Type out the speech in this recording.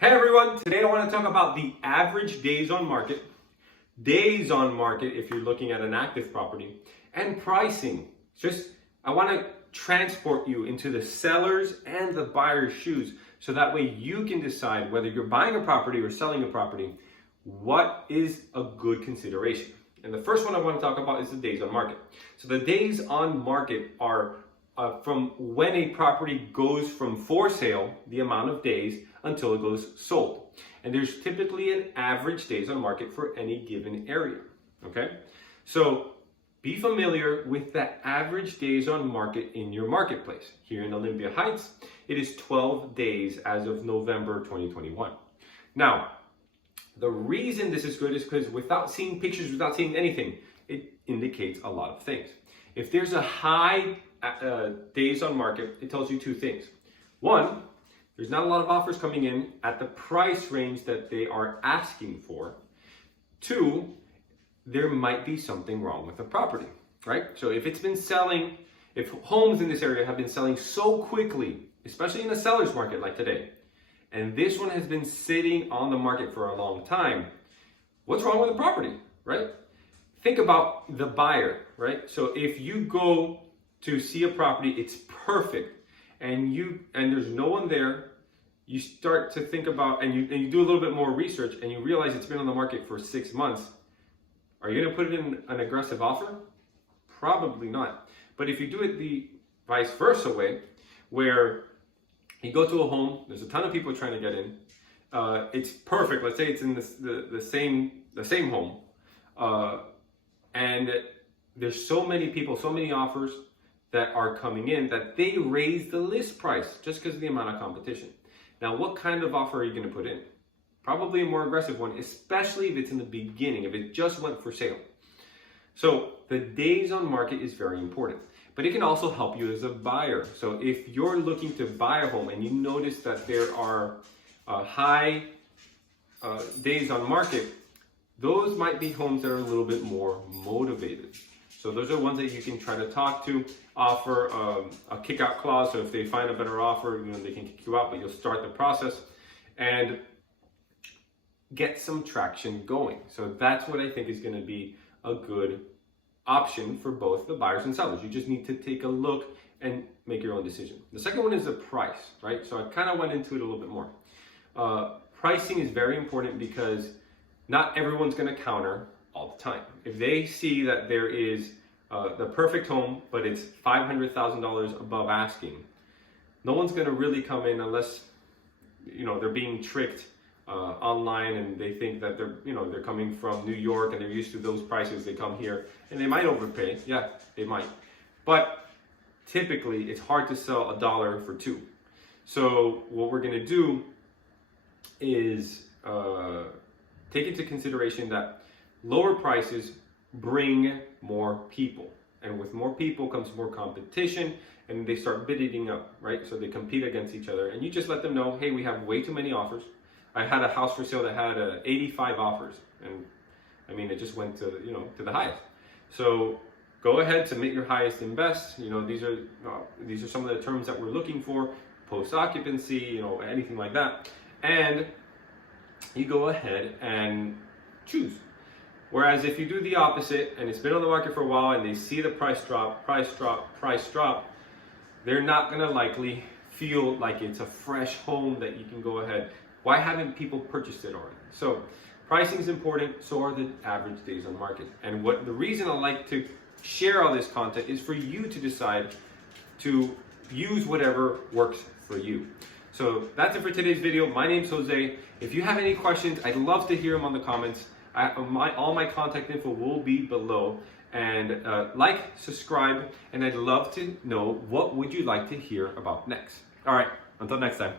Hey everyone, today I want to talk about the average days on market if you're looking at an active property, and pricing. I want to transport you into the seller's and the buyer's shoes so that way you can decide whether you're buying a property or selling a property, what is a good consideration. And the first one I want to talk about is the days on market. So the days on market are from when a property goes from for sale, the amount of days until it goes sold. And there's typically an average days on market for any given area, okay? So be familiar with the average days on market in your marketplace. Here in Olympia Heights, it is 12 days as of November 2021. Now, the reason this is good is because without seeing pictures, without seeing anything, it indicates a lot of things. If there's a high days on market, it tells you two things. One, there's not a lot of offers coming in at the price range that they are asking for. Two, there might be something wrong with the property, right? So if it's been selling, if homes in this area have been selling so quickly, especially in the seller's market like today, and this one has been sitting on the market for a long time, what's wrong with the property, right? Think about the buyer, right? So if you go to see a property, it's perfect, and there's no one there, you start to think about, and you do a little bit more research, and you realize it's been on the market for 6 months. Are you going to put it in an aggressive offer? Probably not. But if you do it the vice versa way, where you go to a home, there's a ton of people trying to get in, it's perfect. Let's say it's in the same home, and there's so many people, so many offers that are coming in that they raise the list price just because of the amount of competition. Now, what kind of offer are you going to put in? Probably a more aggressive one, especially if it's in the beginning, if it just went for sale. So the days on market is very important, but it can also help you as a buyer. So if you're looking to buy a home and you notice that there are high days on market, those might be homes that are a little bit more motivated. So those are ones that you can try to talk to, offer a kick-out clause. So if they find a better offer, they can kick you out, but you'll start the process and get some traction going. So that's what I think is going to be a good option for both the buyers and sellers. You just need to take a look and make your own decision. The second one is the price, right? So I kind of went into it a little bit more. Pricing is very important because not everyone's going to counter all the time. If they see that there is the perfect home, but it's $500,000 above asking, no one's going to really come in unless they're being tricked online and they think that they're coming from New York and they're used to those prices. They come here and they might overpay. Yeah, they might. But typically, it's hard to sell $1 for $2. So what we're going to do is take into consideration that lower prices bring more people, and with more people comes more competition, and they start bidding up, right? So they compete against each other, and you just let them know, hey, we have way too many offers. I had a house for sale that had 85 offers, and I mean, it just went to to the highest. So go ahead, submit your highest and best. These are some of the terms that we're looking for, post occupancy, anything like that, and you go ahead and choose. Whereas if you do the opposite and it's been on the market for a while and they see the price drop, they're not going to likely feel like it's a fresh home that you can go ahead. Why haven't people purchased it already? So pricing is important, so are the average days on market. And the reason I like to share all this content is for you to decide to use whatever works for you. So that's it for today's video. My name's Jose. If you have any questions, I'd love to hear them on the comments. All my contact info will be below, and like, subscribe, and I'd love to know what would you like to hear about next. All right, until next time.